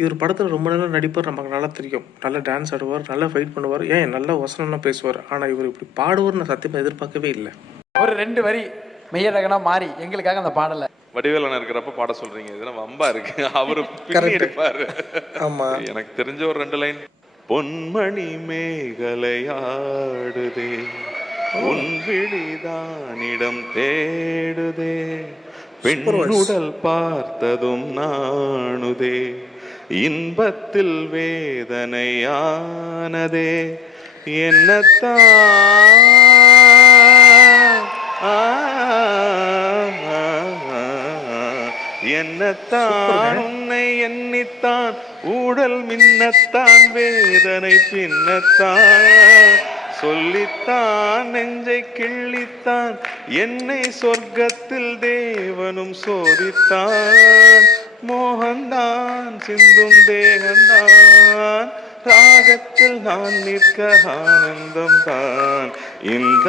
இவர் படத்தில் ரொம்ப நல்லா நடிப்பார், நமக்கு நல்லா தெரியும். நல்லா டான்ஸ் ஆடுவார், நல்லா ஃபைட் பண்ணுவார், ஏன் நல்லா வசனம்லாம் பேசுவார். ஆனால் இவர் இப்படி பாடுவார்னு நான் சத்தியமாக எதிர்பார்க்கவே இல்லை. ஒரு 2 வரி மெய்யழகனா மாறி எங்களுக்காக அந்த பாடலை வடிவேலன் இருக்கிறப்ப பாட சொல்றீங்க, இதெல்லாம் வம்பா இருக்கு. அவரு பின்னி எடுப்பாரு. ஆமா, எனக்கு தெரிஞ்ச ஒரு 2 லைன். பொன்மணி மேகலையாடுதே, உன் விழிதானிடம் தேடுதே, பெண்ணுடல் பார்த்ததும் நாணுதே, இன்பத்தில் வேதனையானதே, என்னத்தான் உன்னை எண்ணித்தான் ஊடல் மின்னத்தான் வேதனை பின்னத்தான் சொல்லித்தான் நெஞ்சை கிள்ளித்தான் என்னை சொர்க்கத்தில் தேவனும் சோதித்தான் மோகந்தான் சிந்தும் தேகந்தான் ராகத்தில் நான் நிற்க ஆனந்தம் தான் இந்த